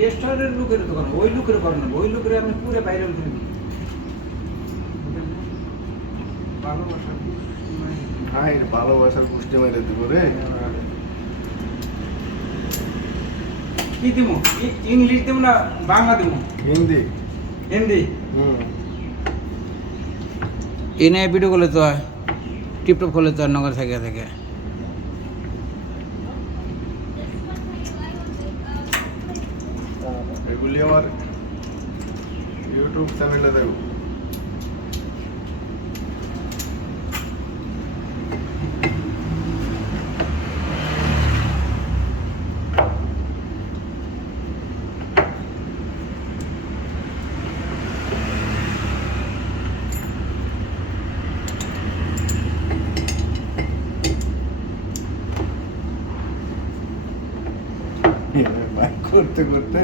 গেস্টারের লোকের দোকান ওই লোকের করেন না ওই লোকের আমি পুরো বাইরে উঠে দিই ভালোবাসা হাই ভালোবাসার গোষ্ঠী মেরে দিব রে। কি দিব ইংলিশ দিব না বাংলা দিব হিন্দি। হিন্দি হুম। এনে ভিডিও করলে তো হয় টিপটপ করলে তো আর নগর থেকে থেকে এগুলি আমার ইউটিউব চ্যানেলে দেবো। বাইক করতে করতে